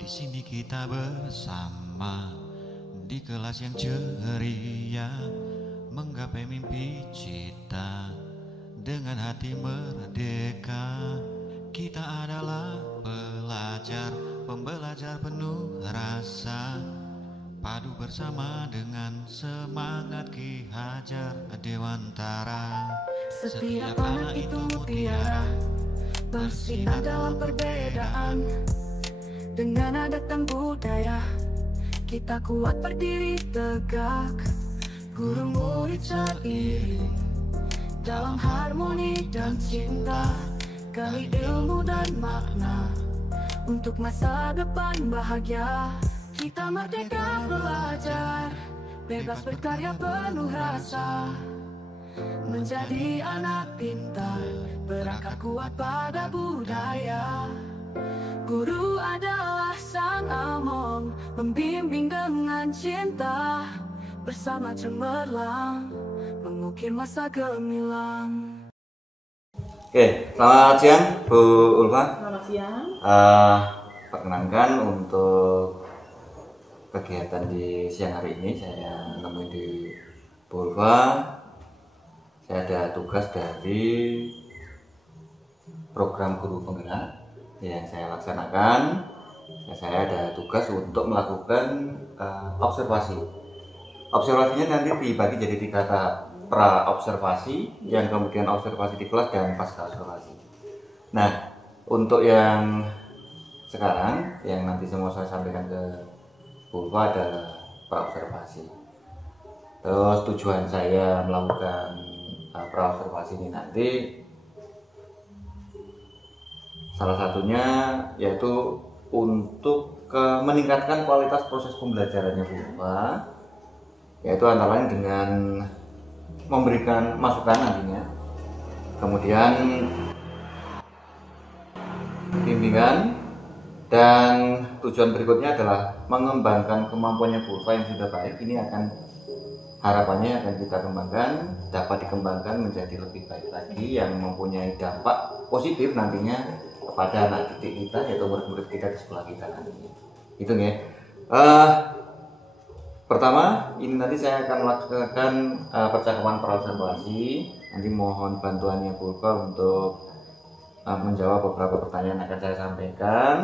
Di sini kita bersama di kelas yang ceria, menggapai mimpi cita dengan hati merdeka. Kita adalah pelajar, pembelajar penuh rasa, padu bersama dengan semangat Ki Hajar Dewantara. Setiap anak itu mutiara, bersinar dalam perbedaan. Dengan adat dan budaya, kita kuat berdiri tegak. Guru murid seiring dalam harmoni dan cinta, gali ilmu dan makna untuk masa depan bahagia. Kita merdeka belajar, bebas berkarya penuh rasa, menjadi anak pintar, berakar kuat pada budaya. Guru adalah sang among, membimbing dengan cinta, bersama cemerlang mengukir masa gemilang. Oke, selamat siang Bu Ulfa. Selamat siang. Perkenankan untuk kegiatan di siang hari ini saya nemuin di Bu Ulfa. Saya ada tugas dari program guru penggerak yang saya laksanakan. Saya ada tugas untuk melakukan observasi. Observasinya nanti dibagi jadi 3 tahap: pra observasi, yang kemudian observasi di kelas, dan pasca observasi. Nah, untuk yang sekarang yang nanti semua saya sampaikan ke Bu Ulfa adalah pra observasi. Terus tujuan saya melakukan pra observasi ini nanti salah satunya yaitu untuk meningkatkan kualitas proses pembelajarannya Bu Ulfa, yaitu antara lain dengan memberikan masukan nantinya, kemudian bimbingan, dan tujuan berikutnya adalah mengembangkan kemampuannya Bu Ulfa yang sudah baik. Ini harapannya akan kita kembangkan, dapat dikembangkan menjadi lebih baik lagi, yang mempunyai dampak positif nantinya kepada anak didik kita, yaitu murid-murid kita di sekolah kita nantinya. Itu ya. Pertama, ini nanti saya akan melakukan percakapan praobservasi. Nanti mohon bantuannya Bu Ulfa untuk menjawab beberapa pertanyaan yang akan saya sampaikan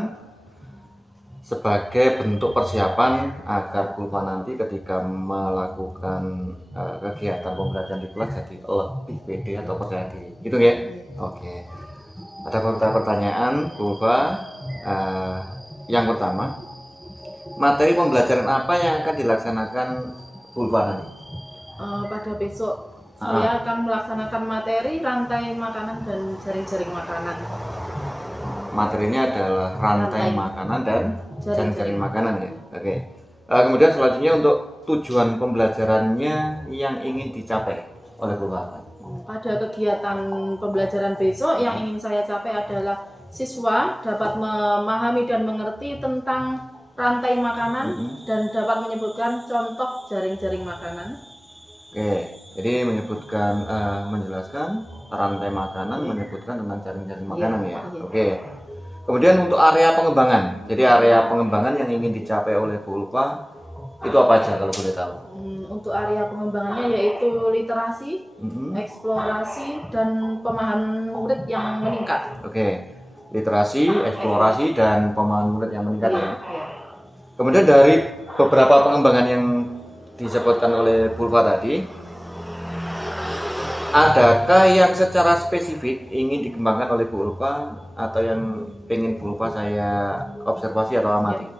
sebagai bentuk persiapan agar Bu Ulfa nanti ketika melakukan kegiatan pembelajaran di kelas jadi lebih pede atau percaya diri. Gitu ya? Oke. Ada beberapa pertanyaan Bu Ulfa. Yang pertama, materi pembelajaran apa yang akan dilaksanakan Bu Ulfa nanti? Pada besok saya akan melaksanakan materi rantai makanan dan jaring-jaring makanan. Materinya adalah rantai makanan dan jaring-jaring makanan ya. Oke. Kemudian selanjutnya untuk tujuan pembelajarannya yang ingin dicapai oleh Bu Ulfa. Pada kegiatan pembelajaran besok yang ingin saya capai adalah siswa dapat memahami dan mengerti tentang rantai makanan dan dapat menyebutkan contoh jaring-jaring makanan. Oke, jadi menyebutkan, menjelaskan rantai makanan, menyebutkan tentang jaring-jaring makanan ya. Oke. Kemudian untuk area pengembangan, jadi area pengembangan yang ingin dicapai oleh Bu Ulfa itu apa aja kalau boleh tahu? Untuk area pengembangannya yaitu literasi, eksplorasi, dan pemahaman murid yang meningkat. Oke, literasi, eksplorasi, dan pemahaman murid yang meningkat ya. Kemudian dari beberapa pengembangan yang disebutkan oleh Bu Ulfa tadi, adakah yang secara spesifik ingin dikembangkan oleh Bu Ulfa atau yang ingin Bu Ulfa saya observasi atau amati?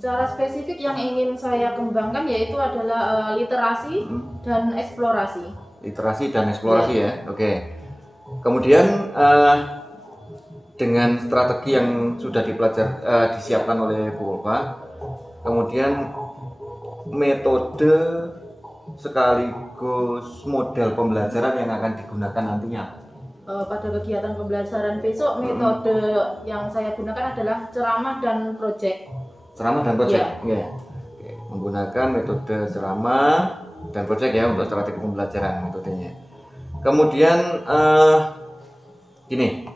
Secara spesifik yang ingin saya kembangkan yaitu adalah literasi dan eksplorasi. Literasi dan eksplorasi ya. Oke. Kemudian dengan strategi yang sudah disiapkan oleh Bu Ulfa, kemudian metode sekaligus model pembelajaran yang akan digunakan nantinya. Pada kegiatan pembelajaran besok metode yang saya gunakan adalah ceramah dan proyek. Ceramah dan proyek, ya. Oke. Menggunakan metode ceramah dan proyek ya untuk strategi pembelajaran metodenya. Kemudian gini,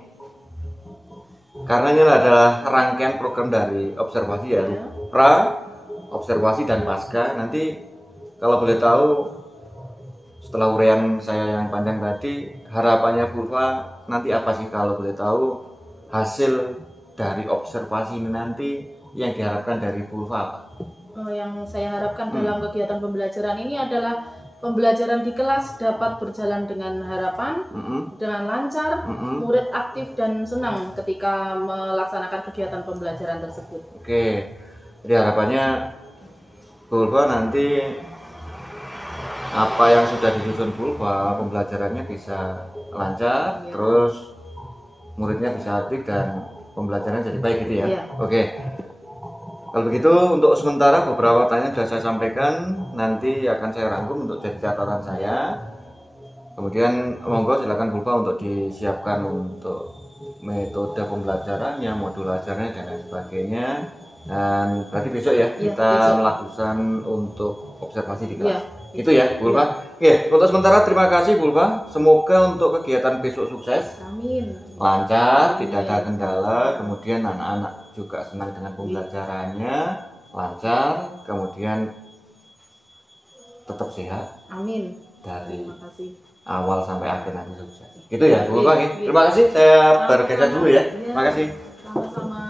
karena ini adalah rangkaian program dari observasi ya, pra, observasi dan pasca. Nanti kalau boleh tahu setelah uraian saya yang panjang tadi, harapannya Pulva nanti apa sih kalau boleh tahu hasil dari observasi ini nanti yang diharapkan dari Pulva apa? Yang saya harapkan dalam kegiatan pembelajaran ini adalah pembelajaran di kelas dapat berjalan dengan harapan, dengan lancar, murid aktif dan senang ketika melaksanakan kegiatan pembelajaran tersebut. Oke, jadi harapannya Pulva nanti apa yang sudah disusun Pulva, pembelajarannya bisa lancar, terus muridnya bisa aktif dan pembelajarannya jadi baik gitu ya. Oke. Kalau begitu untuk sementara beberapa pertanyaan sudah saya sampaikan, nanti akan saya rangkum untuk jadi catatan saya. Kemudian monggo silakan Pulva untuk disiapkan untuk metode pembelajarannya, modul ajarnya dan lain sebagainya. Dan berarti besok ya, kita melakukan untuk observasi di kelas. Itu ya Pulva. Oke, untuk sementara terima kasih Pulva. Semoga untuk kegiatan besok sukses. Amin. Lancar, tidak ada kendala, kemudian anak-anak juga senang dengan pembelajarannya, lancar, kemudian tetap sehat. Amin. Dari Terima kasih. awal sampai akhir nanti sukses. Gitu ya, Bu Bang. Terima kasih. Saya bergeser dulu ya. Terima kasih. Sama-sama.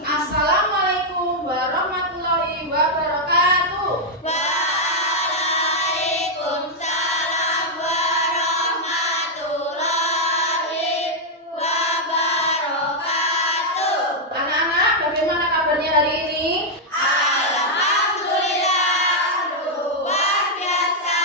Assalamualaikum warahmatullahi wabarakatuh. Waalaikumsalam warahmatullahi wabarakatuh. Anak-anak, bagaimana kabarnya hari ini? Alhamdulillah, luar biasa.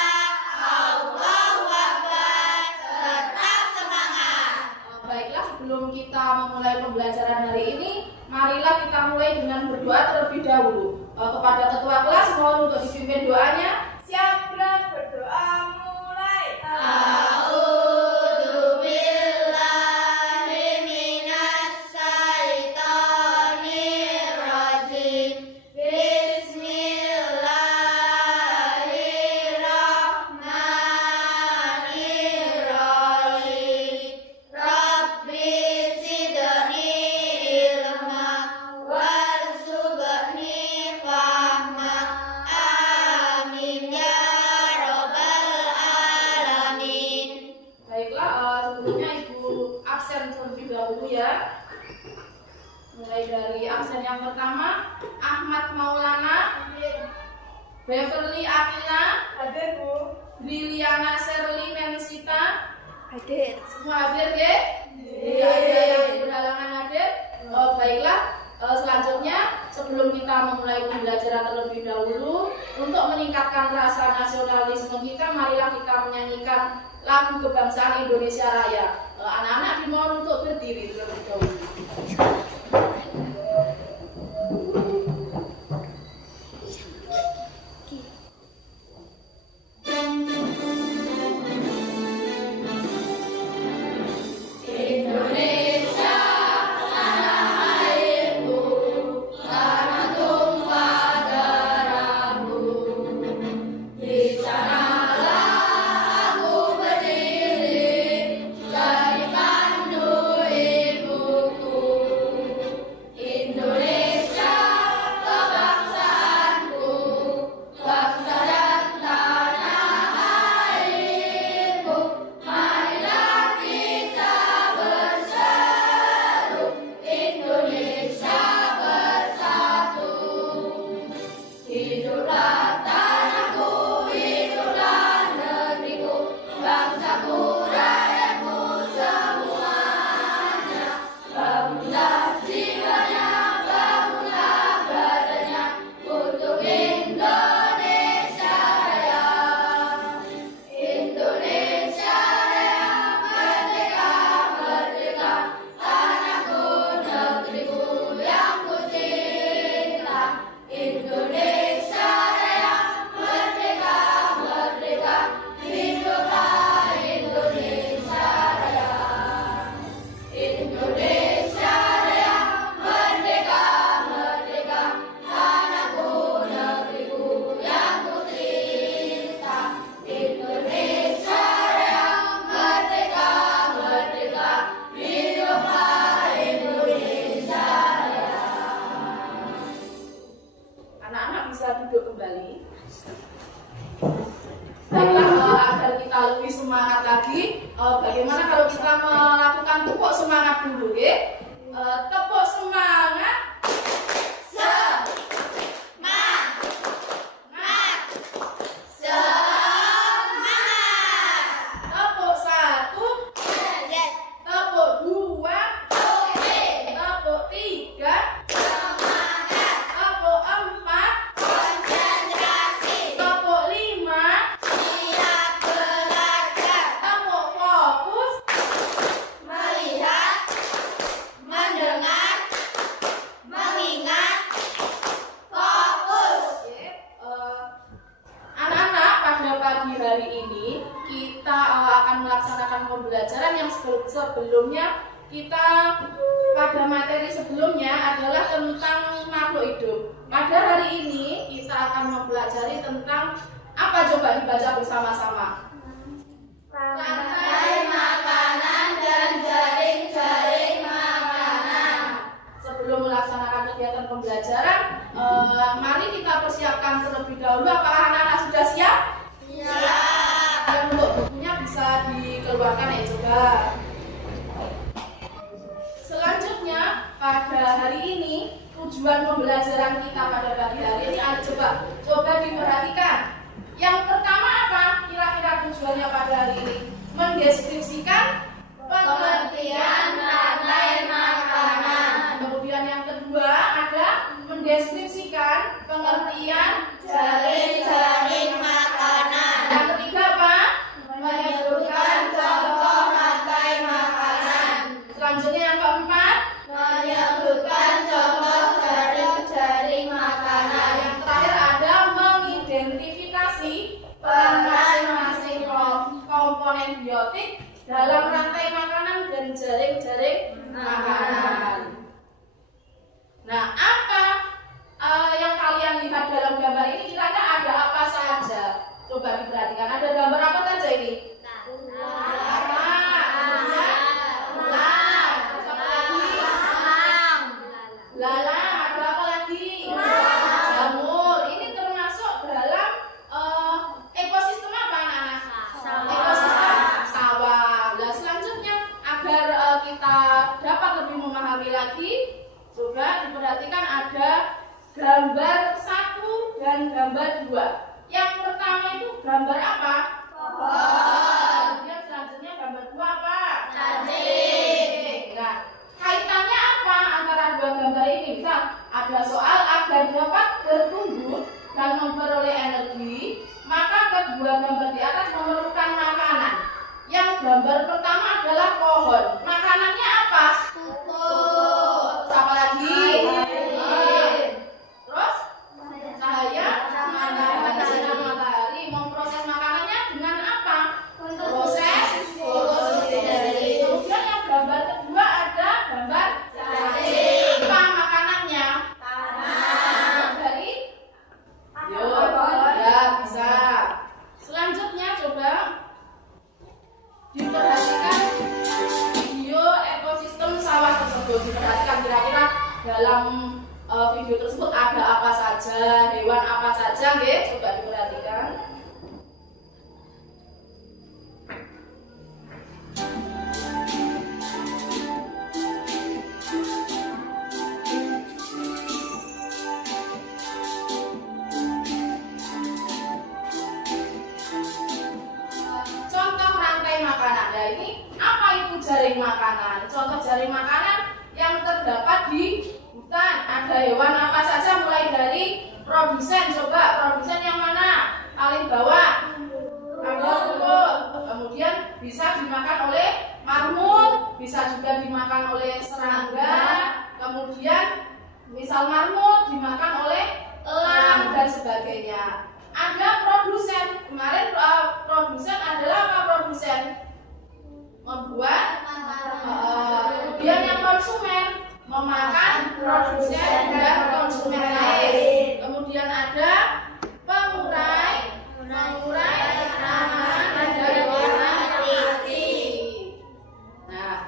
Allahu Akbar. Tetap semangat. Baiklah, sebelum kita memulai pembelajaran hari ini, marilah kita mulai dengan berdoa terlebih dahulu. Kepada ketua kelas mohon untuk dipimpin doanya. Siap gerak berdoa mulai. A'udzu billahi minas syaitonir rajim. Bismillahirrahmanirrahim. Rabbi zidni ilma warzuqni fahma. Amin ya rabbal alamin. Baiklah, sebelumnya Ibu absen terlebih dahulu ya. Mulai dari absen yang pertama, Ahmad Maulana, Beverly Akila, Hadir Bu. Liliana Serli Nensita. Hadir. Semua hadir ya? Tidak ada yang berhalangan hadir. Baiklah, selanjutnya sebelum kita memulai pembelajaran terlebih dahulu, untuk meningkatkan rasa nasionalisme kita, marilah kita menyanyikan lagu kebangsaan Indonesia Raya. Anak-anak dimohon untuk berdiri terlebih dahulu. Indonesia tanah airku, tanah tumpah darahku. Di sanalah aku berdiri, jadi pandu ibuku. bagaimana kalau kita melakukan tepuk semangat dulu, ya? Tepuk semangat. Tepuk satu. Tepuk dua. Tepuk tiga. Tepuk empat. Tepuk lima. Tepuk fokus. Melihat, mendengar, mengingat, fokus. Anak-anak, pada pagi hari ini kita akan melaksanakan pembelajaran yang sebelumnya kita pada materi sebelumnya adalah tentang makhluk hidup. Pada hari ini kita akan mempelajari tentang apa, coba dibaca bersama-sama. Rantai makanan dan jaring-jaring makanan. Sebelum melaksanakan kegiatan pembelajaran, mari kita persiapkan terlebih dahulu. Apakah anak-anak sudah siap? Siap. Dan untuk bukunya bisa dikeluarkan ya, coba. Selanjutnya pada hari ini tujuan pembelajaran kita pada pagi hari ini ada, coba diperhatikan. Yang pertama apa? Kira-kira tujuannya pada hari ini mendeskripsikan Pengertian rantai makanan. Kemudian yang kedua ada mendeskripsikan pengertian Jaring-jaring makanan. Yang ketiga apa? Menyebutkan contoh rantai makanan. Selanjutnya yang keempat, Menyebutkan contoh jaring-jaring makanan. yang terakhir ada mengidentifikasi peran masing-masing komponen biotik dalam rantai makanan dan jaring-jaring makanan. Nah, apa yang kalian lihat dalam gambar ini? Kira-kira ada apa saja? Coba diperhatikan. Ada gambar apa saja ini? Lalang, ada apa lagi? Jamur. Ini termasuk dalam ekosistem apa, anak-anak? Ekosistem sawah. Nah, selanjutnya agar kita dapat lebih memahami lagi, coba diperhatikan ada gambar 1 dan gambar 2. Yang pertama itu gambar apa? Pohon. Kemudian selanjutnya gambar 2 apa? Cacing. Nah, kaitannya apa antara dua gambar ini? Misal ada soal agar dapat bertumbuh dan memperoleh energi, maka kedua gambar di atas memerlukan makanan. Yang gambar pertama adalah pohon. Makanannya apa? Pupuk. Apa lagi? Air. Terus cahaya sinar matahari. Memproses makanannya dengan apa? Proses fotosintesi. Kemudian yang gambar kedua ada gambar Cacing. apa makanannya? Tanah. Dari ya bisa. Selanjutnya coba diperhatikan video ekosistem sawah tersebut. Diperhatikan kira-kira dalam video tersebut ada apa saja, hewan apa saja, nggih? Coba diperhatikan. Contoh rantai makanan. Nah, ini apa itu jaring makanan? Contoh jaring makanan yang terdapat di hutan. Ada hewan apa saja mulai dari produsen. Coba produsen yang mana? Paling bawah. Rumput. Kemudian bisa dimakan oleh marmut, bisa juga dimakan oleh serangga. Kemudian misal marmut dimakan oleh elang dan sebagainya. Ada produsen. Kemarin produsen adalah apa produsen? Membuat. Kemudian yang konsumen memakan produsen dan konsumen lain. Kemudian ada pengurai tanaman dari warna putih. Nah,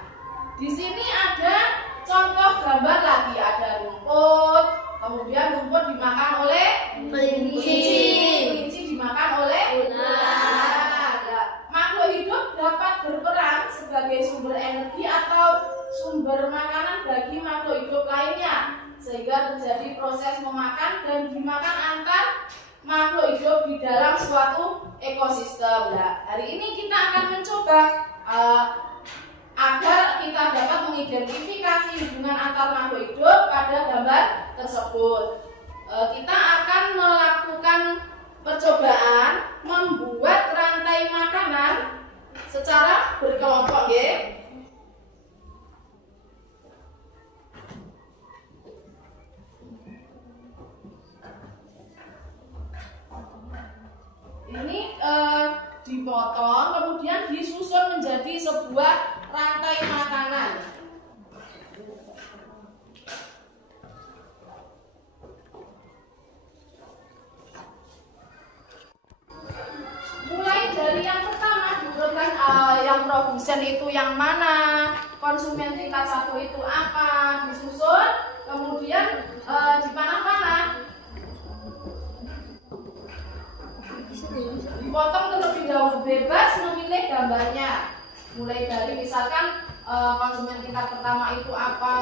di sini ada contoh gambar lagi, ada rumput. Kemudian rumput dimakan oleh kelinci dimakan oleh ular. Makhluk hidup dapat berperan sehingga terjadi proses memakan dan dimakan antar makhluk hidup di dalam suatu ekosistem. Nah, hari ini kita akan mencoba agar kita dapat mengidentifikasi hubungan antar makhluk hidup pada gambar tersebut. Kita akan melakukan percobaan membuat rantai makanan secara berkelompok, ya. Ini dipotong, kemudian disusun menjadi sebuah rantai makanan. Mulai dari yang pertama diurutkan, yang produsen itu yang mana, konsumen tingkat 1 itu apa, disusun, kemudian dipanah-panah. Dipotong terlebih dahulu, bebas memilih gambarnya. Mulai dari misalkan konsumen tingkat pertama itu apa,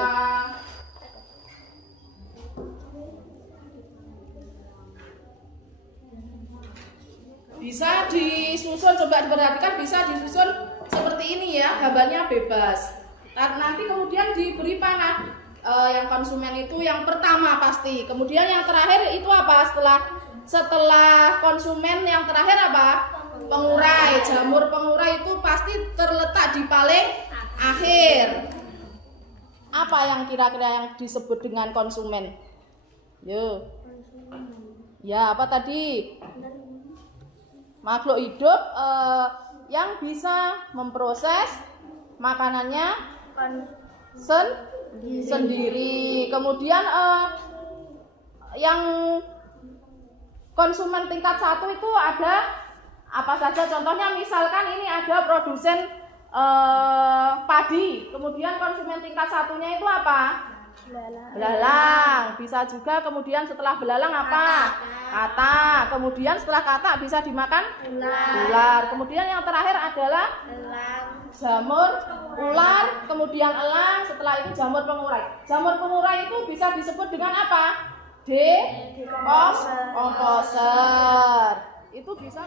bisa disusun, coba diperhatikan, bisa disusun seperti ini ya, gambarnya bebas. Nanti kemudian diberi panah. Yang konsumen itu yang pertama pasti, kemudian yang terakhir itu apa? Setelah konsumen yang terakhir apa? Pengurai. Jamur pengurai itu pasti terletak di paling akhir. Apa yang kira-kira yang disebut dengan konsumen? Yo. Ya, apa tadi? Makhluk hidup yang bisa memproses makanannya sendiri. Kemudian yang konsumen tingkat 1 itu ada apa saja? Contohnya misalkan ini ada produsen padi, kemudian konsumen tingkat 1-nya itu apa? Belalang. Bisa juga kemudian setelah belalang apa? Kata. Kemudian setelah kata bisa dimakan ular. Kemudian yang terakhir adalah jamur ular, kemudian elang, setelah itu jamur pengurai. Jamur pengurai itu bisa disebut dengan apa? Dekomposer. Itu bisa.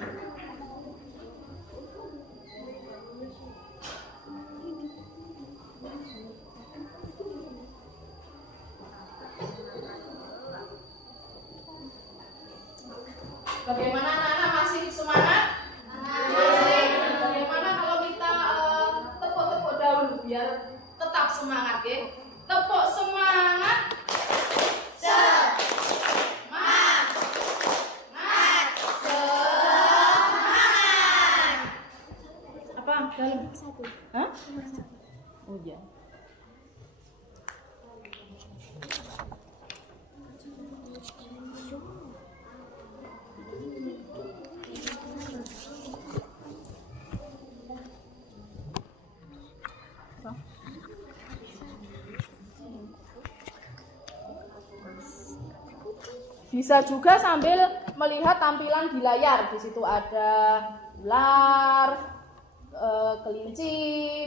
Bagaimana anak-anak, masih semangat? Bagaimana kalau kita tepuk-tepuk dahulu biar tetap semangat, ya? Tepuk semangat. Dalam satu. Hah? Oh iya. Bisa juga sambil melihat tampilan di layar. Di situ ada ular, kelinci,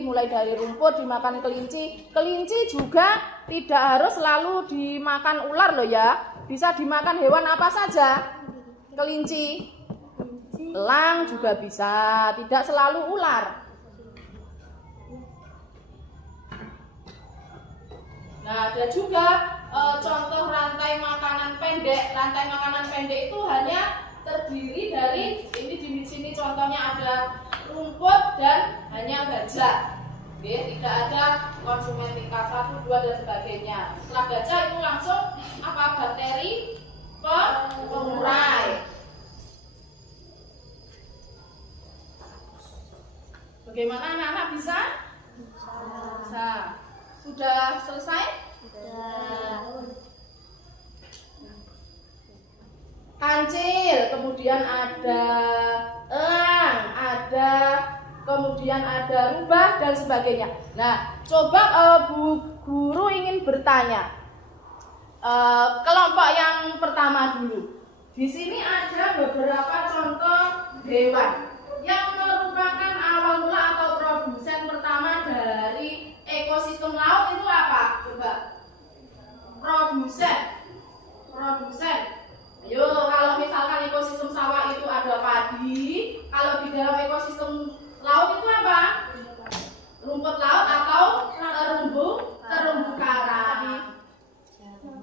mulai dari rumput dimakan kelinci. Kelinci juga tidak harus selalu dimakan ular loh ya. Bisa dimakan hewan apa saja. Kelinci, elang juga bisa, tidak selalu ular. Nah, ada juga contoh rantai makanan pendek. Rantai makanan pendek itu hanya terdiri dari, ini di sini contohnya ada rumput dan hanya gajah. Oke, tidak ada konsumen tingkat 1, 2 dan sebagainya. Setelah gajah itu langsung apa? Bakteri pengurai. Bagaimana anak-anak, bisa? Bisa. Sudah selesai? Sudah. Kancil, kemudian ada elang, ada kemudian ada rubah dan sebagainya. Nah, coba Bu Guru ingin bertanya, kelompok yang pertama dulu. Di sini ada beberapa contoh hewan yang merupakan awal mula atau produsen pertama dari ekosistem laut itu apa? Coba. Produsen.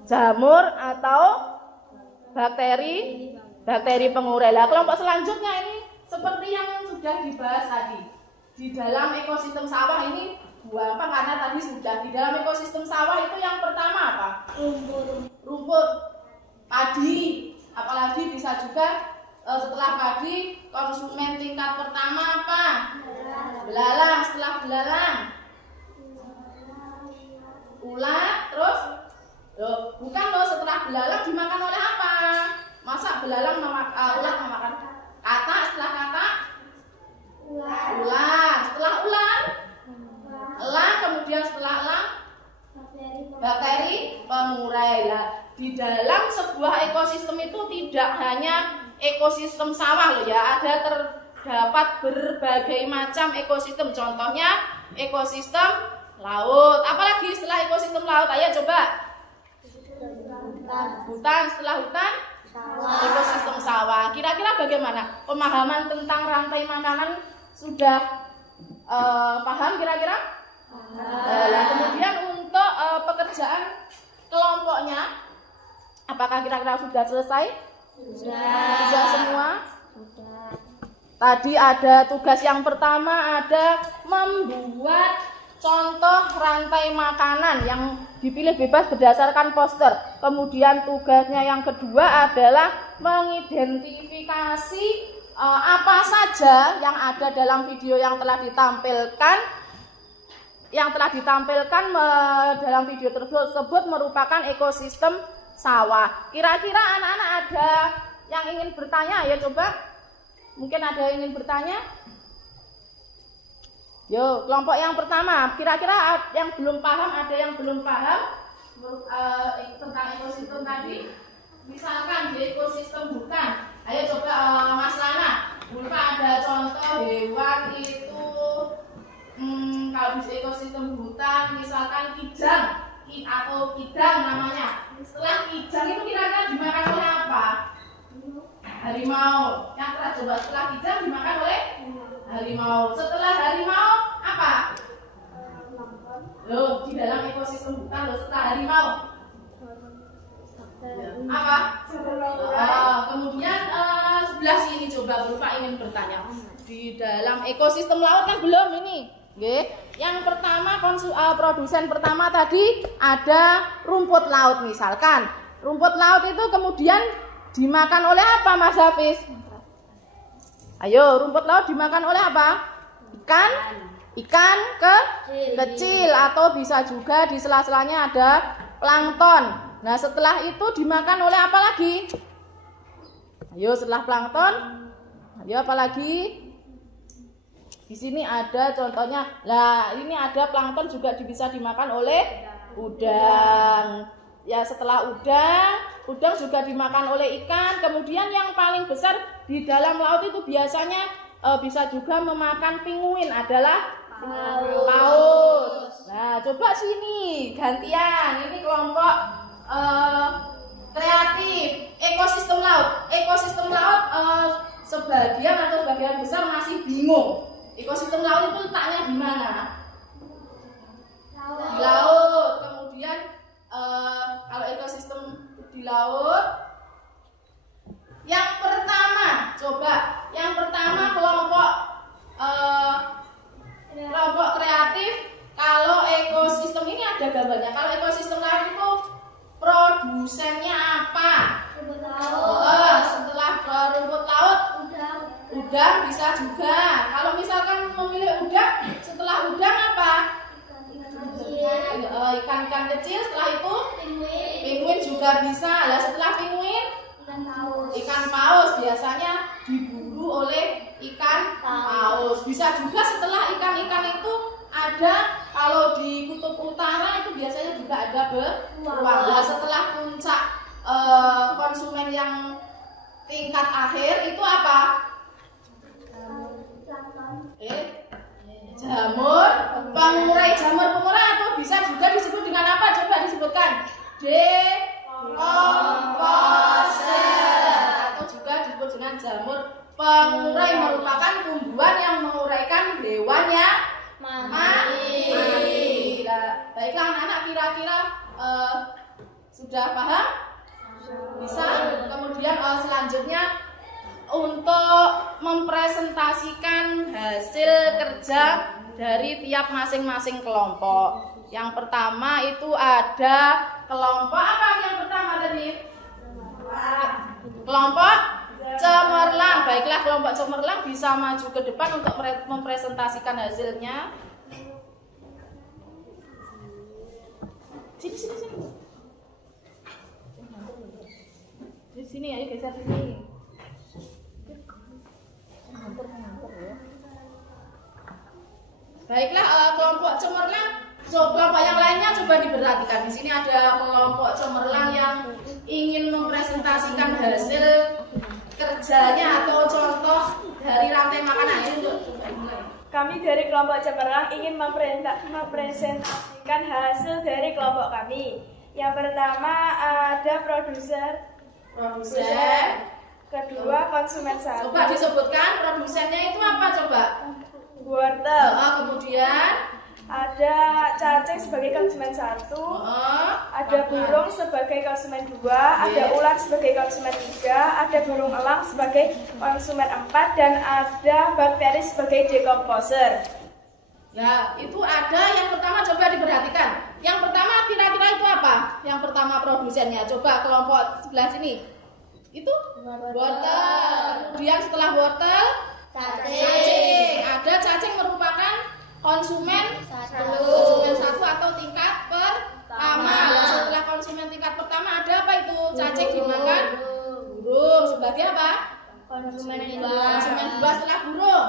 jamur atau bakteri pengurai. Lah kelompok selanjutnya ini seperti yang sudah dibahas tadi. Di dalam ekosistem sawah ini gampang karena tadi sudah di dalam ekosistem sawah itu yang pertama apa? Rumput, padi, apalagi bisa juga setelah padi konsumen tingkat pertama apa? Belalang. Setelah belalang ulat, terus bukan loh, setelah belalang dimakan oleh apa? Masa belalang ulat memakan katak, setelah katak ular, setelah ular elang, kemudian setelah elang bakteri pengurai. Lah di dalam sebuah ekosistem itu tidak hanya ekosistem sawah loh ya, ada terdapat berbagai macam ekosistem. Contohnya ekosistem laut. Apalagi setelah ekosistem laut? Ayo coba. Hutan, setelah hutan ekosistem sawah. Kira-kira bagaimana pemahaman tentang rantai makanan? Sudah paham kira-kira? Nah, kemudian untuk pekerjaan kelompoknya, apakah kira-kira sudah selesai? Sudah semua? Tadi ada tugas yang pertama, ada membuat contoh rantai makanan yang dipilih bebas berdasarkan poster. Kemudian tugasnya yang kedua adalah mengidentifikasi apa saja yang ada dalam video yang telah ditampilkan. Dalam video tersebut merupakan ekosistem sawah. Kira-kira anak-anak ada yang ingin bertanya? Ya coba. Mungkin ada yang ingin bertanya? Yo, kelompok yang pertama, kira-kira yang belum paham, ada yang belum paham tentang ekosistem tadi? Misalkan di ekosistem hutan, ayo coba Mas Lana, ada contoh hewan itu, kalau di ekosistem hutan, misalkan kijang atau kidang namanya. Setelah kijang itu kira-kira dimakan oleh apa? Harimau. Yang terakhir coba, setelah kijang dimakan oleh harimau. Setelah harimau apa? Loh, di dalam ekosistem hutan loh, setelah harimau apa? Kemudian sebelah sini coba Bapak ingin bertanya. Di dalam ekosistem laut kan belum ini. Oke. Yang pertama produsen pertama tadi ada rumput laut misalkan. Rumput laut itu kemudian dimakan oleh apa Mas Hafiz? Ayo, rumput laut dimakan oleh apa? Ikan kecil atau bisa juga di sela-selanya ada plankton. Nah, setelah itu dimakan oleh apa lagi? Ayo, setelah plankton, ayo apa lagi? Di sini ada contohnya. Lah, ini ada plankton juga bisa dimakan oleh udang. Ya, setelah udang juga dimakan oleh ikan. Kemudian yang paling besar di dalam laut itu biasanya bisa juga memakan penguin adalah paus. Nah, coba sini gantian. Ini kelompok kreatif ekosistem laut. Ekosistem laut sebagian besar masih bingung. Ekosistem laut itu letaknya di mana? Di laut. Kemudian kalau ekosistem di laut, yang pertama kelompok kreatif. Kalau ekosistem ini ada gambarnya. Kalau ekosistem laut itu produsennya apa? Setelah rumput laut, udang bisa juga. Kalau misalkan memilih udang, setelah udang apa? Ikan-ikan kecil. Setelah itu penguin juga bisa. Lah setelah penguin, ikan paus biasanya diburu oleh ikan paus. Bisa juga setelah ikan-ikan itu ada, kalau di kutub utara itu biasanya juga ada beruang. Nah, setelah puncak konsumen yang tingkat akhir itu apa? Jamur pengurai. Jamur pengurai atau bisa juga disebut dengan apa? Coba disebutkan. Dekomposer atau juga disebut dengan jamur pengurai, merupakan tumbuhan yang menguraikan hewan yang mati. Baiklah anak-anak, kira-kira Sudah paham? Bisa? Kemudian selanjutnya untuk mempresentasikan hasil kerja dari tiap masing-masing kelompok. Yang pertama itu ada kelompok apa yang pertama tadi? Kelompok cemerlang. Baiklah, kelompok cemerlang bisa maju ke depan untuk mempresentasikan hasilnya. Sini. Di sini ayo geser sini. Baiklah, kelompok cemerlang. Kelompok yang lainnya coba diperhatikan. Di sini ada kelompok cemerlang yang ingin mempresentasikan hasil kerjanya atau contoh dari rantai makanan. Kami dari kelompok cemerlang ingin mempresentasikan hasil dari kelompok kami. Yang pertama ada produser, kedua konsumen satu. Coba disebutkan produsennya itu apa coba? Wortel. Kemudian ada cacing sebagai konsumen satu, ada burung sebagai konsumen dua, ada ular sebagai konsumen tiga, ada burung elang sebagai konsumen empat, dan ada bakteri sebagai dekomposer. Ya, itu ada yang pertama coba diperhatikan. Yang pertama kira-kira itu apa? Yang pertama produsennya. Coba kelompok sebelah sini. Itu wortel. Kemudian setelah wortel, cacing. Ada cacing merupakan konsumen satu atau tingkat pertama. Nah, setelah konsumen tingkat pertama ada apa itu? Cacing dimakan burung sebagai apa? Konsumen dua. Setelah burung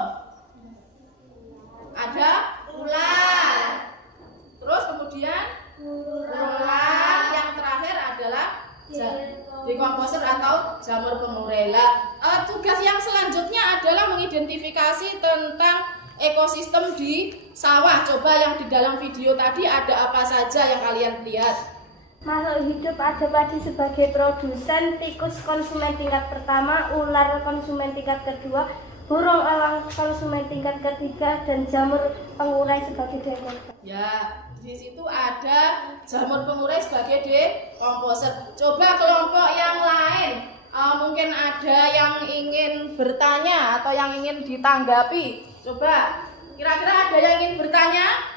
ada ular. Terus kemudian ular. Yang terakhir adalah dekomposer atau jamur pengurai. Tugas yang selanjutnya adalah mengidentifikasi tentang ekosistem di sawah. Coba yang di dalam video tadi ada apa saja yang kalian lihat? Makhluk hidup ada padi sebagai produsen, tikus konsumen tingkat pertama, ular konsumen tingkat kedua, burung elang konsumen tingkat ketiga, dan jamur pengurai sebagai dekomposer. Ya, di situ ada jamur pengurai sebagai dekomposer. Coba kelompok yang lain, mungkin ada yang ingin bertanya atau yang ingin ditanggapi. Coba, kira-kira ada yang ingin bertanya?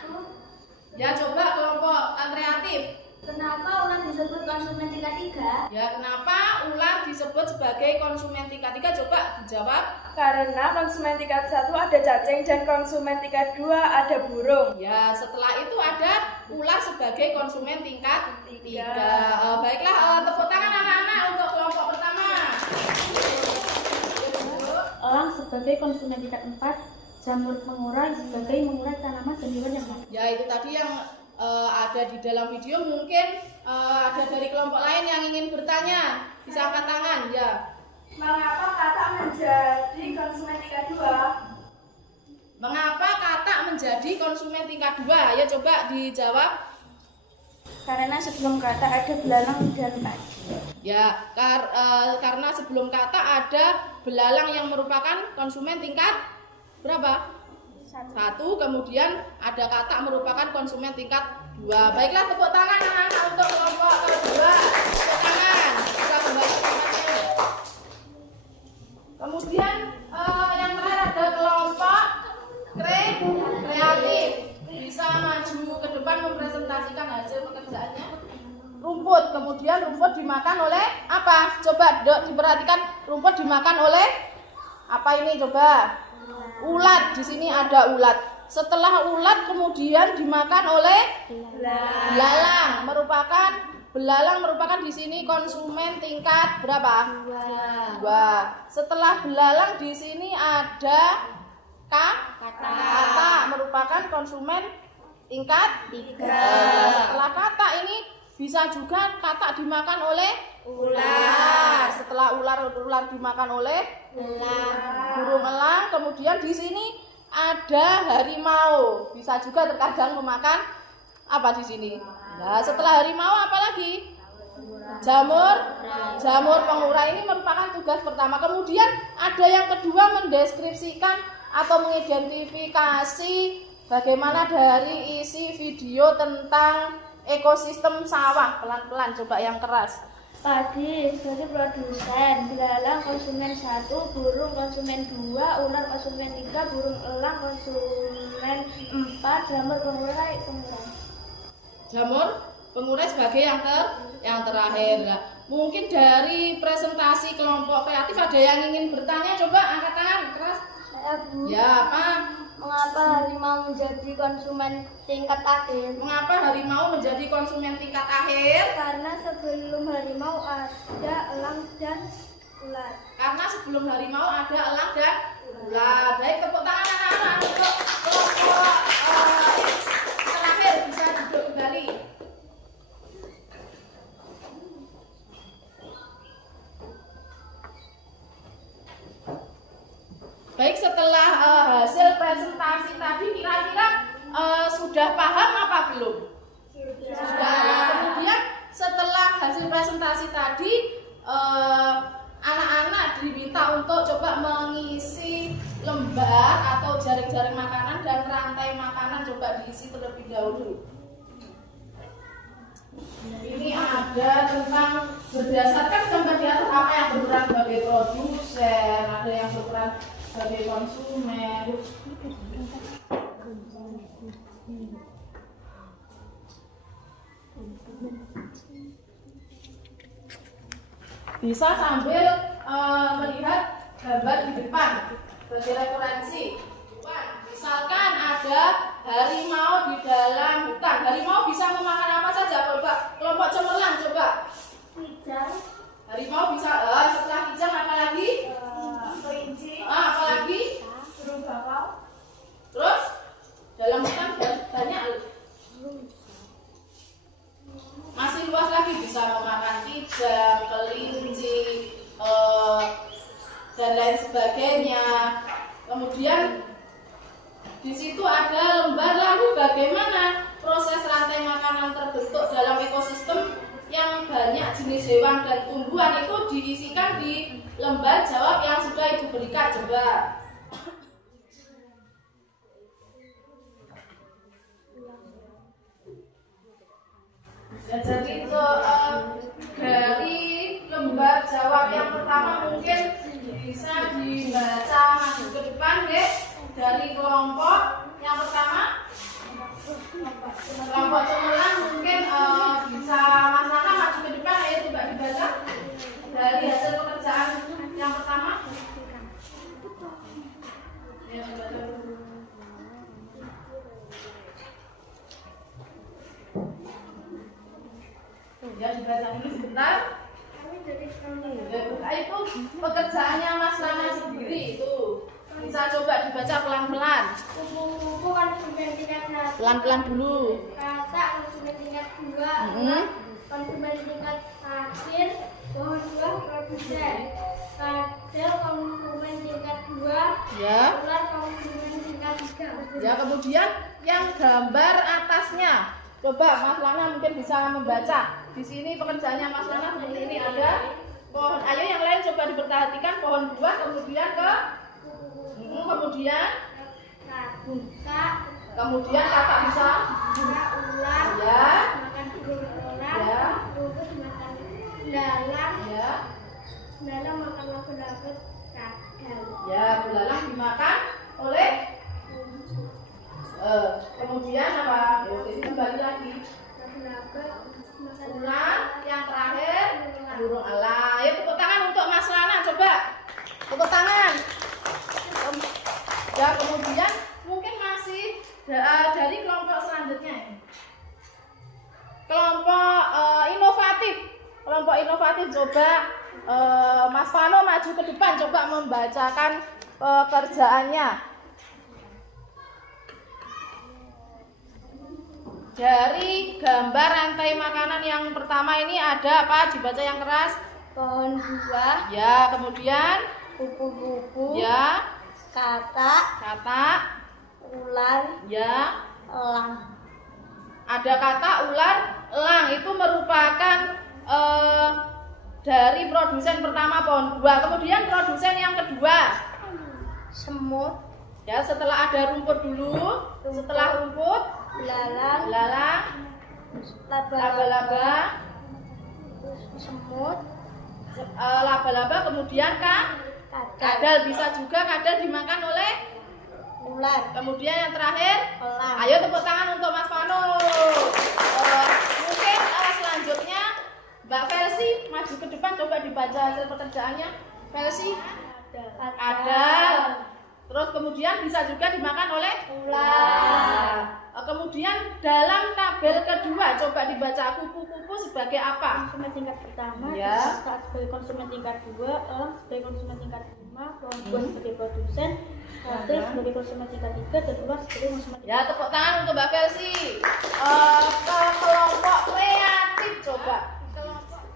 Ya, coba kelompok kreatif. Kenapa ular disebut konsumen tingkat 3? Ya, kenapa ular disebut sebagai konsumen tingkat 3? Coba dijawab. Karena konsumen tingkat 1 ada cacing dan konsumen tingkat 2 ada burung. Ya, setelah itu ada ular sebagai konsumen tingkat 3. Baiklah, tepuk tangan anak-anak untuk kelompok pertama. Elang sebagai konsumen tingkat 4, jamur pengurai sebagai mengurai tanaman dan hewan yang lain. Ya, itu tadi yang ada di dalam video. Mungkin ada dari kelompok lain yang ingin bertanya, bisa angkat tangan. Ya. Mengapa katak menjadi konsumen tingkat 2? Mengapa katak menjadi konsumen tingkat 2? Ya, coba dijawab. Karena sebelum katak ada belalang dan padi. Ya, karena sebelum katak ada belalang yang merupakan konsumen tingkat berapa? 1. Kemudian ada katak merupakan konsumen tingkat 2. Baiklah, tepuk tangan anak-anak untuk kelompok kedua. Tepuk tangan. Bisa kembali ke tempatnya. Kemudian yang terakhir ada kelompok kreatif. Bisa maju ke depan mempresentasikan hasil pekerjaannya. Rumput. Kemudian rumput dimakan oleh apa? Coba diperhatikan, rumput dimakan oleh apa ini? Coba. Ulat. Di sini ada ulat. Setelah ulat kemudian dimakan oleh belalang. Belalang merupakan di sini konsumen tingkat berapa? 2. Setelah belalang di sini ada katak merupakan konsumen tingkat 3. Setelah katak ini bisa juga katak dimakan oleh ular. Setelah ular dimakan oleh burung elang. Kemudian di sini ada harimau. Bisa juga terkadang memakan apa di sini? Nah, setelah harimau apa lagi? Jamur pengurai ini merupakan tugas pertama. Kemudian ada yang kedua, mendeskripsikan atau mengidentifikasi bagaimana dari isi video tentang ekosistem sawah. Pelan-pelan, coba yang keras. Padi sebagai produsen, belalang konsumen 1, burung konsumen 2, ular konsumen 3, burung elang konsumen 4, jamur pengurai pengurai. Jamur pengurai sebagai yang terakhir. Nah, mungkin dari presentasi kelompok kreatif ada yang ingin bertanya, coba angkat tangan keras. Saya Bu. Ya, apa? Mengapa harimau menjadi konsumen tingkat akhir? Mengapa harimau menjadi konsumen tingkat akhir? Karena sebelum harimau ada elang dan ular. Karena sebelum harimau ada elang dan ular. Baik, tepuk tangan anak-anak untuk kelompok terakhir bisa duduk kembali. Baik, setelah hasil presentasi tadi kira-kira sudah paham apa belum? Sudah. Kemudian setelah hasil presentasi tadi anak-anak diminta untuk coba mengisi lembar atau jaring-jaring makanan dan rantai makanan coba diisi terlebih dahulu. Ini ada tentang berdasarkan gambar di atas apa yang berperan sebagai produsen, ada yang berperan sebagai konsumen. Bisa sambil melihat gambar di depan sebagai referensi. Misalkan ada harimau di dalam hutan. Harimau bisa memakan apa saja? Coba kelompok cemerlang coba. Kijang. Harimau bisa setelah kijang apa lagi? Kelinci. Apa lagi? Burung bakau. Terus dalam hutan banyak. Masih luas lagi, bisa memakan kijang, kelinci, dan lain sebagainya. Kemudian di situ ada lembar, lalu bagaimana proses rantai makanan terbentuk dalam ekosistem yang banyak jenis hewan dan tumbuhan itu diisikan di lembar jawab yang sudah Ibu berikan. Coba. Ya, jadi dari lembar jawab yang pertama mungkin bisa dibaca maju ke depan deh. Dari kelompok yang pertama, kelompok cemerlang mungkin bisa Mas Nana maju ke depan ya, coba dibaca dari hasil pekerjaan yang pertama. Ya, ya dibaca dulu sebentar. Ya, itu pekerjaannya Mas Nana sendiri itu. Bisa coba dibaca pelan-pelan. Kupu-kupu konsumen tingkat 1. Pelan-pelan dulu. Katak konsumen tingkat 2. Konsumen tingkat akhir. Pohon buah produsen. Kadal konsumen tingkat 2. Ya. Ular konsumen tingkat 3. Ya, kemudian yang gambar atasnya. Coba Mas Lana mungkin bisa membaca. Di sini pekerjaannya Mas Lana seperti ini, ada pohon. Ayo yang lain coba diperhatikan pohon buah, kemudian kemudian kakak bisa ular. Ya. Makan burung elang. Ya. Rumput makan belalang. Ya. Belalang makan laba-laba kadal. Ya, belalang dimakan oleh kemudian apa? Ya, ini kembali lagi. Laba-laba makan Ular, yang terakhir burung elang. Ya, tepuk tangan untuk Mas Lana, coba. Tepuk tangan. Ya, kemudian mungkin masih dari kelompok selanjutnya. Kelompok inovatif. Kelompok inovatif coba Mas Fano maju ke depan, coba membacakan pekerjaannya. Dari gambar rantai makanan yang pertama ini ada apa? Dibaca yang keras. pohon buah. Ya, kemudian Kupu-kupu. ya, Katak. Ular. ya, Elang. ada kata ular, elang itu merupakan dari produsen pertama pohon buah. Kemudian produsen yang kedua Semut. ya, setelah ada rumput dulu, setelah rumput Belalang. belalang, Laba-laba, semut, laba-laba, kemudian kadal, bisa juga kadal dimakan oleh ular, kemudian yang terakhir elang. ayo tepuk tangan untuk Mas Vano. Mungkin selanjutnya Mbak Felsi maju ke depan, coba dibaca hasil pekerjaannya. Felsi, kadal, terus kemudian bisa juga dimakan oleh ular. Kemudian dalam tabel kedua coba dibaca kupu-kupu sebagai apa? Konsumen tingkat pertama, Ya. sebagai konsumen tingkat 2, elang sebagai konsumen tingkat 5, pohon buah sebagai produsen, kadal sebagai konsumen tingkat 3, dan ular sebagai konsumen tingkat. Ya, tepuk tangan untuk Mbak Felsi. Ke kelompok kreatif coba.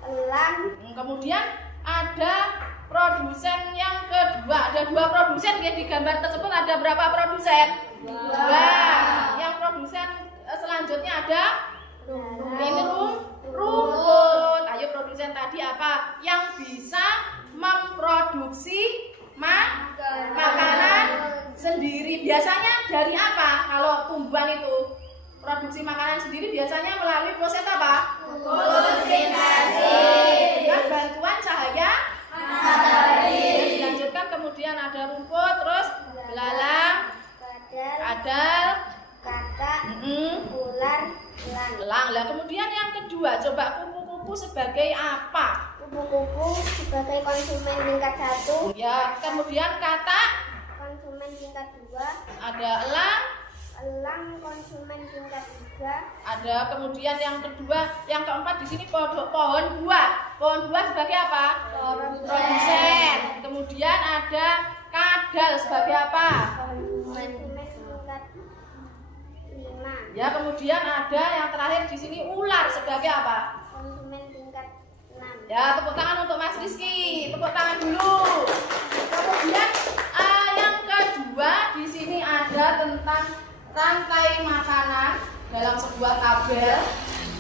Elang, Kemudian ada produsen yang kedua. Ada 2 produsen ya, di gambar tersebut ada berapa produsen? 2. Yang produsen selanjutnya ada ini rumput. Ayo produsen tadi apa? Yang bisa memproduksi makanan sendiri. Biasanya dari apa? Kalau tumbuhan itu produksi makanan sendiri biasanya melalui proses apa? Fotosintesi. Dengan bantuan cahaya matahari. Dilanjutkan kemudian ada rumput, terus belalang, kadal, kakak, ular, elang. elang. Lah kemudian yang kedua, coba kupu-kupu sebagai apa? Kupu-kupu sebagai konsumen tingkat 1, Ya, kemudian katak, konsumen tingkat 2, ada elang, elang konsumen tingkat 3, ada kemudian yang kedua, yang keempat di sini pohon buah. Pohon buah sebagai apa? Produsen. Kemudian ada kadal sebagai apa? konsumen tingkat 5, Ya, kemudian ada yang terakhir di sini ular sebagai apa? konsumen tingkat 6. Ya, tepuk tangan untuk Mas Rizky. Tepuk tangan dulu. Kemudian yang kedua di sini ada tentang rantai makanan dalam sebuah tabel.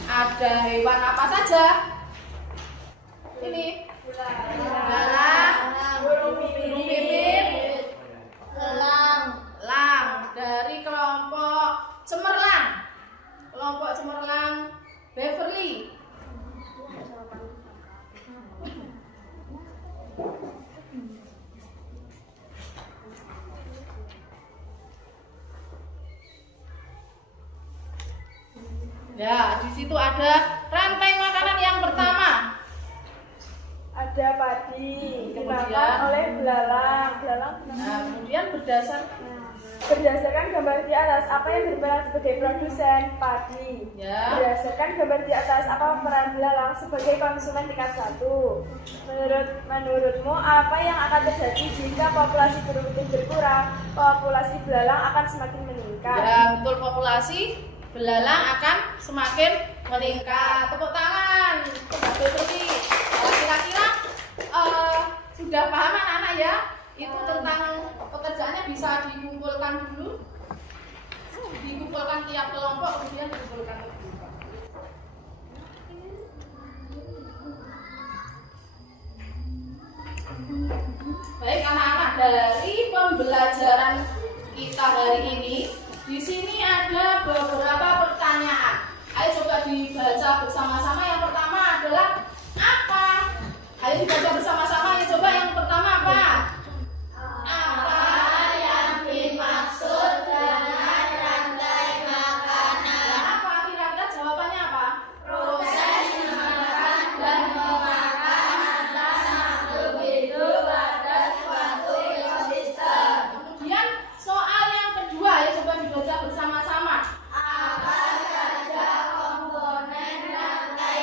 Ada hewan apa saja? Ini belalang, burung pipit, elang dari kelompok cemerlang. Kelompok cemerlang Beverly. Ya, di situ ada rantai makanan yang pertama. Ada padi, Kemudian? dimakan oleh belalang. Nah, kemudian Berdasarkan gambar di atas, apa yang berperan sebagai produsen padi? Ya. Berdasarkan gambar di atas, apa peran belalang sebagai konsumen tingkat 1? Menurutmu, apa yang akan terjadi jika populasi burung pipit berkurang? Populasi belalang akan semakin meningkat. Ya, betul, populasi belalang akan semakin meningkat. Tepuk tangan untuk Mbak Beverly. Kira-kira sudah paham anak-anak ya? Itu tentang pekerjaannya bisa dikumpulkan dulu. Dikumpulkan tiap kelompok, kemudian dikumpulkan ke kelompok. Baik anak-anak, dari pembelajaran kita hari ini, di sini ada beberapa pertanyaan. Ayo coba dibaca bersama-sama. Yang pertama adalah apa? Ayo dibaca bersama-sama. Ayo coba yang pertama apa? Apa yang dimaksud dengan rantai makanan? Apa kira-kira jawabannya apa? Proses memakan dan memakan makhluk hidup pada suatu ekosistem. Kemudian soal yang kedua, ya coba dibaca bersama-sama. Apa saja komponen rantai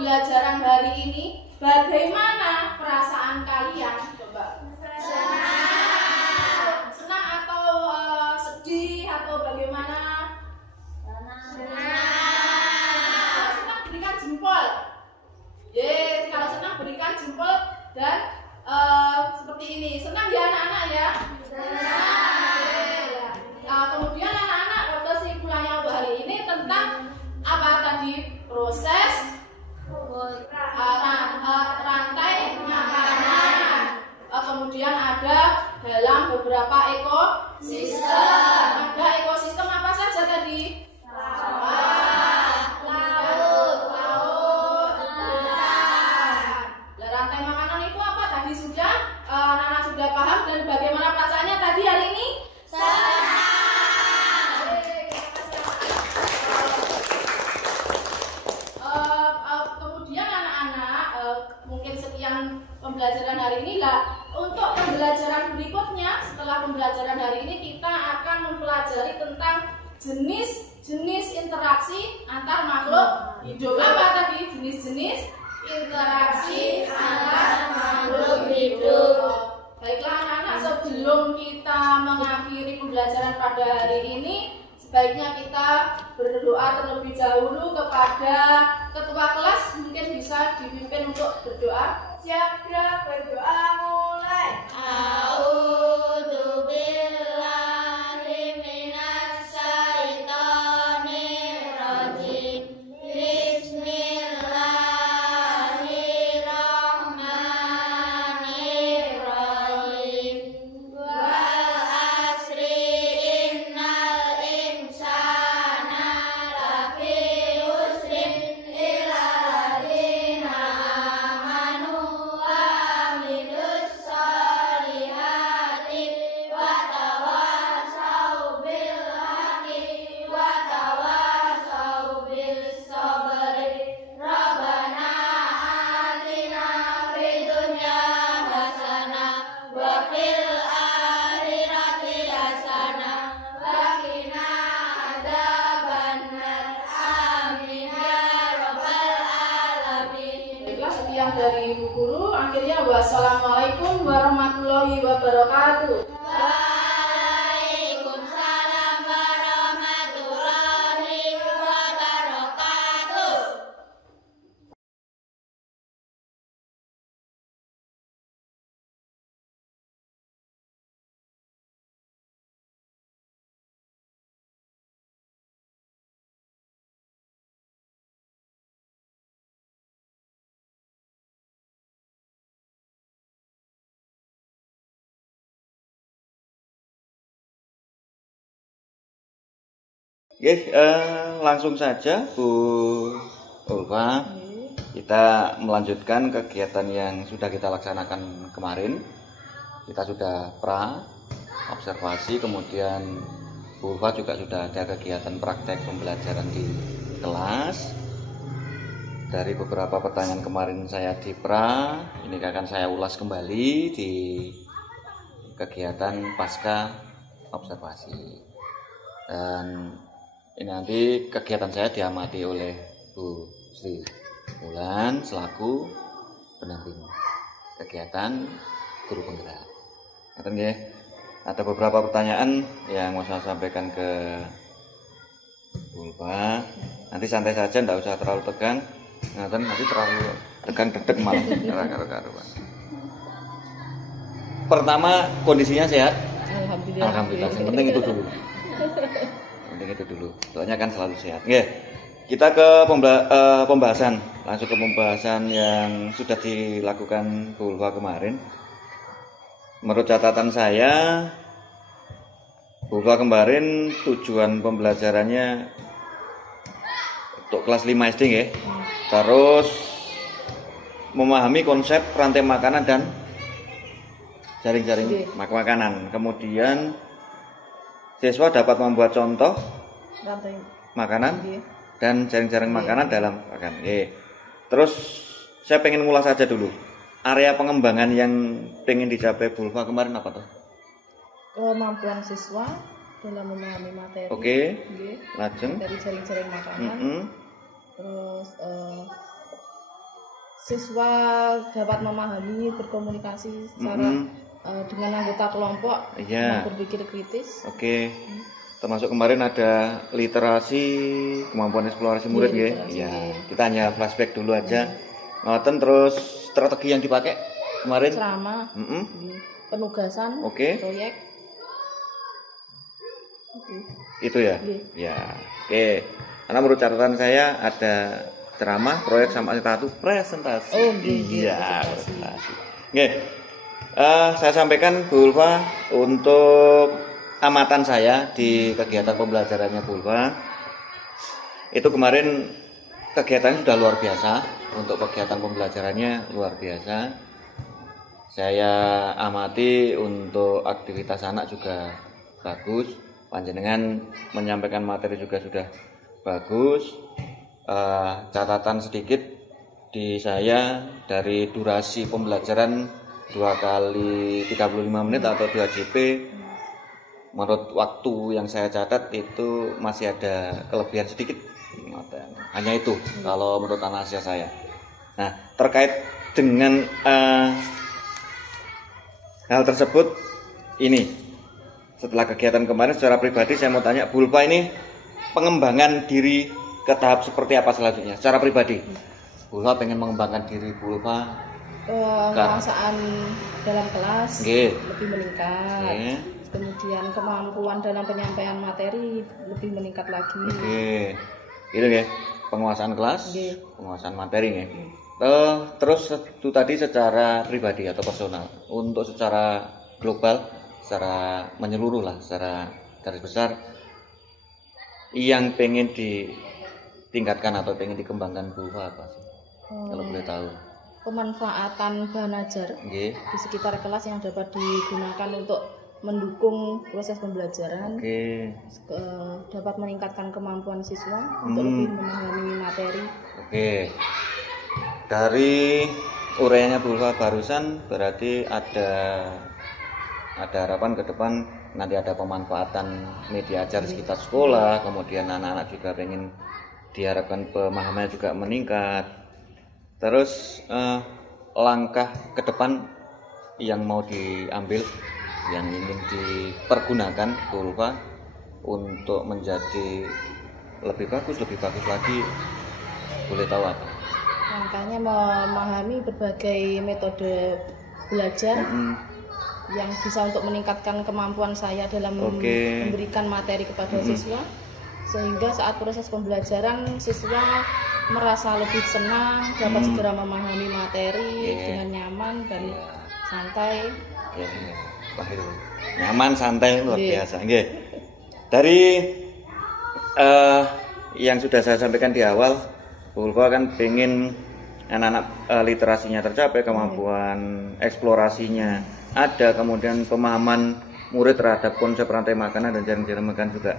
pembelajaran hari ini, bagaimana perasaan kalian? Coba. Senang atau sedih atau bagaimana? Senang berikan jempol. Yes, kalau senang berikan jempol dan seperti ini. Senang ya anak-anak ya? Senang. Kemudian anak-anak kesimpulannya untuk hari ini tentang apa tadi? Proses rantai makanan. Kemudian ada dalam beberapa ekosistem. Ada ekosistem apa saja tadi? Laut, rantai makanan itu apa tadi sudah anak-anak sudah paham, dan bagaimana perasaannya tadi hari ini? Kemudian anak-anak mungkin sekian pembelajaran hari ini lah. Untuk pembelajaran berikutnya, setelah pembelajaran hari ini kita akan mempelajari tentang jenis-jenis interaksi antar makhluk hidup. Apa tadi jenis-jenis interaksi antar makhluk hidup? Baiklah anak-anak, sebelum kita mengakhiri pembelajaran pada hari ini, sebaiknya kita berdoa terlebih dahulu kepada ketua kelas. Mungkin bisa dipimpin untuk berdoa. Siap, berdoa mulai. A'udzu billahi minas syaitonir rajim. Bismillahirrahmanirrahim. Wal asri innal insana lafi khusrin illa alladziina amanu wa amilus solihati wa tawassaw bil haqqi wa tawassaw bis sabri. Rabbana atina fid dunya hasanah wa fil akhirati hasanah wa qina adzabannar. Amin ya rabbal alamin. Baiklah, sekian dari Ibu Guru. Akhirnya wassalamualaikum warahmatullahi wabarakatuh. Waalaikumsalam warahmatullahi wabarakatuh. Oke, langsung saja Bu Ulfa, kita melanjutkan kegiatan yang sudah kita laksanakan kemarin. Kita sudah observasi, kemudian Bu Ulfa juga sudah ada kegiatan praktek pembelajaran di kelas. Dari beberapa pertanyaan kemarin saya di ini akan saya ulas kembali di kegiatan pasca observasi. Dan ini nanti kegiatan saya diamati oleh Bu Sri Wulan selaku pendamping kegiatan guru penggerak. Ada beberapa pertanyaan yang mau saya sampaikan ke Bu Ulfa. Nanti santai saja, tidak usah terlalu tegang. Nanti terlalu tegang dedek malah. Pertama, kondisinya sehat? Alhamdulillah. Yang penting itu dulu. Soalnya kan selalu sehat. Oke, kita ke pembahasan. Langsung ke pembahasan yang sudah dilakukan Bu Ulfa kemarin. Menurut catatan saya, Bu Ulfa kemarin tujuan pembelajarannya untuk kelas 5 SD ya. Terus memahami konsep rantai makanan dan jaring-jaring makanan. Kemudian siswa dapat membuat contoh rantai makanan dan jaring-jaring makanan dalam makan. Terus saya pengen ngulas saja dulu. Area pengembangan yang pengen dicapai Bu Ulfa kemarin apa tuh? Kemampuan siswa dalam memahami materi. Lajeng dari jaring-jaring makanan. Terus siswa dapat memahami, berkomunikasi secara dengan anggota kelompok, Iya. berpikir kritis. Oke. Termasuk kemarin ada literasi, kemampuan eksplorasi murid ya. Iya. Kita hanya flashback dulu aja. Ngoten, terus strategi yang dipakai kemarin Ceramah, penugasan, Oke. proyek. Itu ya. Ya. Oke. Karena menurut catatan saya ada ceramah, proyek sama satu presentasi. Oh, iya, presentasi. Oke. Saya sampaikan Bu Ulfa untuk amatan saya di kegiatan pembelajarannya Bu Ulfa. Itu kemarin kegiatannya sudah luar biasa. Untuk kegiatan pembelajarannya luar biasa. Saya amati untuk aktivitas anak juga bagus. Panjenengan menyampaikan materi juga sudah bagus. Catatan sedikit di saya dari durasi pembelajaran 2 kali 35 menit atau 2 JP, menurut waktu yang saya catat itu masih ada kelebihan sedikit, hanya itu kalau menurut analisa saya. Nah, terkait dengan hal tersebut, ini setelah kegiatan kemarin secara pribadi saya mau tanya Bu Ulfa, ini pengembangan diri ke tahap seperti apa selanjutnya secara pribadi? Bu Ulfa pengen mengembangkan diri Bu Ulfa, penguasaan dalam kelas lebih meningkat. Kemudian kemampuan dalam penyampaian materi lebih meningkat lagi. Gitu ya, penguasaan kelas, penguasaan materi ya. Terus itu tadi secara pribadi atau personal. Untuk secara global, secara menyeluruh lah, secara garis besar, yang pengen ditingkatkan atau pengen dikembangkan Bu Ulfa apa sih? Kalau boleh tahu. Pemanfaatan bahan ajar di sekitar kelas yang dapat digunakan untuk mendukung proses pembelajaran. Dapat meningkatkan kemampuan siswa untuk lebih memahami materi. Dari uraiannya Bu Ulfa barusan berarti ada harapan ke depan nanti ada pemanfaatan media ajar di sekitar sekolah, kemudian anak-anak juga pengen diharapkan pemahamannya juga meningkat. Terus langkah ke depan yang mau diambil, yang ingin dipergunakan Bu Ulfa untuk menjadi lebih bagus lagi, boleh tahu apa? Langkahnya memahami berbagai metode belajar yang bisa untuk meningkatkan kemampuan saya dalam memberikan materi kepada siswa, sehingga saat proses pembelajaran siswa merasa lebih senang, dapat segera memahami materi dengan nyaman dan santai. Nyaman, santai, luar biasa. Dari yang sudah saya sampaikan di awal, Bu Ulfa kan pengen anak-anak literasinya tercapai, kemampuan eksplorasinya ada, kemudian pemahaman murid terhadap konsep rantai makanan dan jaring-jaring makanan juga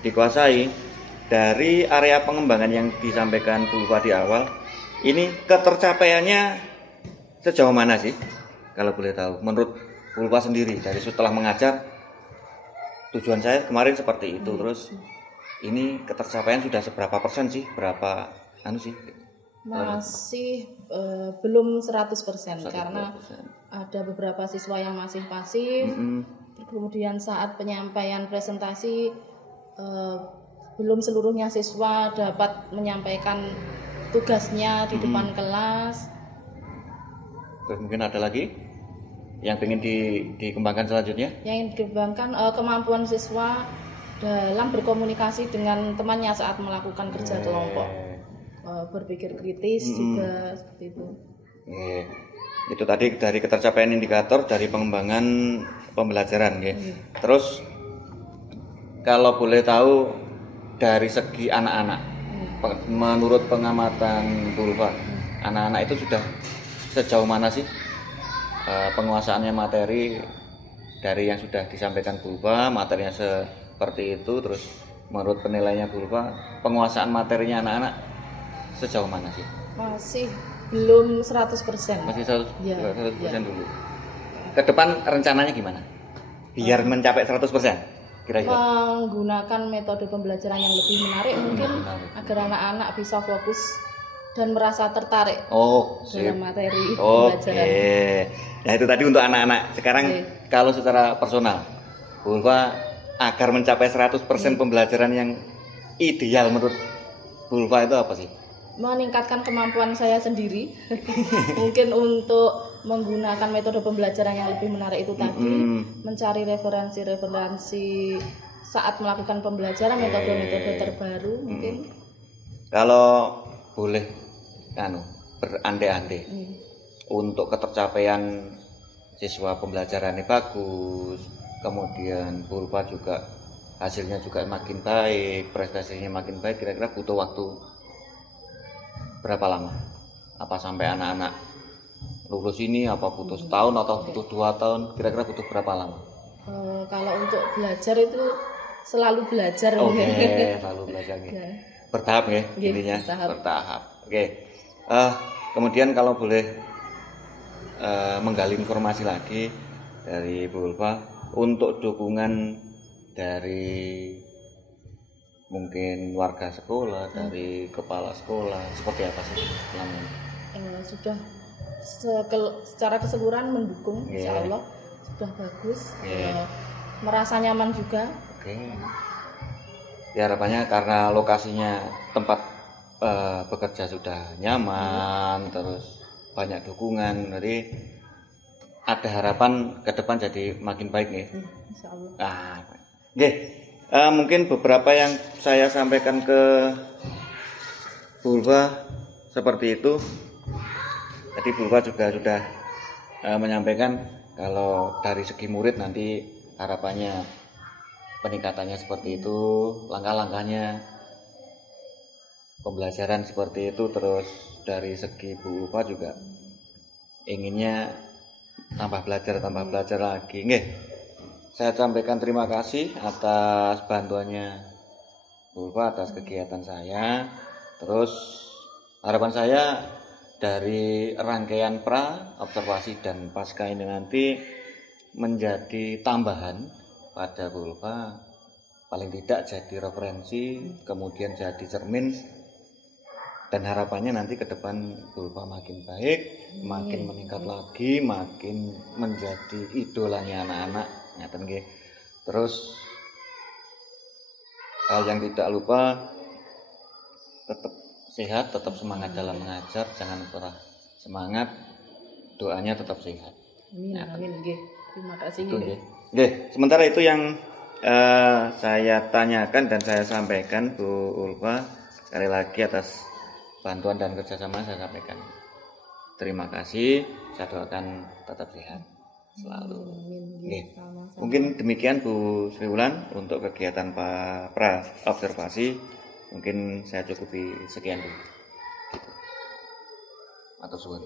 dikuasai. Dari area pengembangan yang disampaikan Bu Ulfa di awal, ini ketercapaiannya sejauh mana sih? Kalau boleh tahu, menurut Bu Ulfa sendiri, dari setelah mengajar, tujuan saya kemarin seperti itu, terus ini ketercapaian sudah seberapa persen sih? Berapa sih? Masih belum 100%, karena ada beberapa siswa yang masih pasif. Kemudian saat penyampaian presentasi belum seluruhnya siswa dapat menyampaikan tugasnya di depan kelas. Terus mungkin ada lagi yang ingin dikembangkan selanjutnya? Yang dikembangkan kemampuan siswa dalam berkomunikasi dengan temannya saat melakukan kerja kelompok, berpikir kritis juga seperti itu. Itu tadi dari ketercapaian indikator dari pengembangan pembelajaran. Terus kalau boleh tahu dari segi anak-anak, menurut pengamatan Bu Ulfa, anak-anak itu sudah sejauh mana sih penguasaannya materi dari yang sudah disampaikan Bu Ulfa, materinya seperti itu, terus menurut penilaiannya Bu Ulfa, penguasaan materinya anak-anak sejauh mana sih? Masih belum 100%. Masih 100% dulu. Ke depan rencananya gimana? Biar mencapai 100%? Kira-kira menggunakan metode pembelajaran yang lebih menarik mungkin agar anak-anak bisa fokus dan merasa tertarik dalam materi pembelajaran. Nah itu tadi untuk anak-anak. Sekarang kalau secara personal, Bu Ulfa agar mencapai 100% pembelajaran yang ideal menurut Bu Ulfa itu apa sih? Meningkatkan kemampuan saya sendiri. Mungkin untuk menggunakan metode pembelajaran yang lebih menarik itu tadi, mencari referensi saat melakukan pembelajaran, metode-metode terbaru mungkin. Kalau boleh berandai-andai untuk ketercapaian siswa pembelajarannya bagus, kemudian Bu Ulfa juga hasilnya juga makin baik, prestasinya makin baik, kira-kira butuh waktu berapa lama? Apa sampai anak-anak lulus ini apa butuh setahun atau butuh 2 tahun? Kira-kira butuh berapa lama? Kalau untuk belajar itu selalu belajar. Selalu belajar gitu. Bertahap ya, intinya bertahap. Kemudian kalau boleh menggali informasi lagi dari Bu Ulfa untuk dukungan dari mungkin warga sekolah, dari kepala sekolah, seperti apa sih selama ini? Sudah secara keseluruhan mendukung, insya Allah sudah bagus, merasa nyaman juga. Ya harapannya karena lokasinya tempat bekerja sudah nyaman, terus banyak dukungan, jadi ada harapan ke depan jadi makin baik nih. Insya Allah. Mungkin beberapa yang saya sampaikan ke Bu Ulfa seperti itu. Tadi Bu Ulfa juga sudah menyampaikan kalau dari segi murid nanti harapannya peningkatannya seperti itu, langkah-langkahnya pembelajaran seperti itu. Terus dari segi Bu Ulfa juga inginnya tambah belajar lagi. Saya sampaikan terima kasih atas bantuannya Bu Ulfa atas kegiatan saya. Terus harapan saya dari rangkaian pra, observasi dan pasca ini nanti menjadi tambahan pada Bu Ulfa, paling tidak jadi referensi, kemudian jadi cermin, dan harapannya nanti ke depan Bu Ulfa makin baik, makin meningkat lagi, makin menjadi idolanya anak-anak. Terus hal yang tidak lupa, tetap sehat, tetap semangat dalam mengajar, jangan pernah semangat, doanya tetap sehat. Amin. Terima kasih. Sementara itu yang saya tanyakan dan saya sampaikan Bu Ulfa, sekali lagi atas bantuan dan kerjasama saya sampaikan terima kasih. Saya doakan tetap sehat selalu. Mungkin demikian Bu Sri Wulan untuk kegiatan pra observasi. Mungkin saya cukupi sekian dulu. Atur suwun.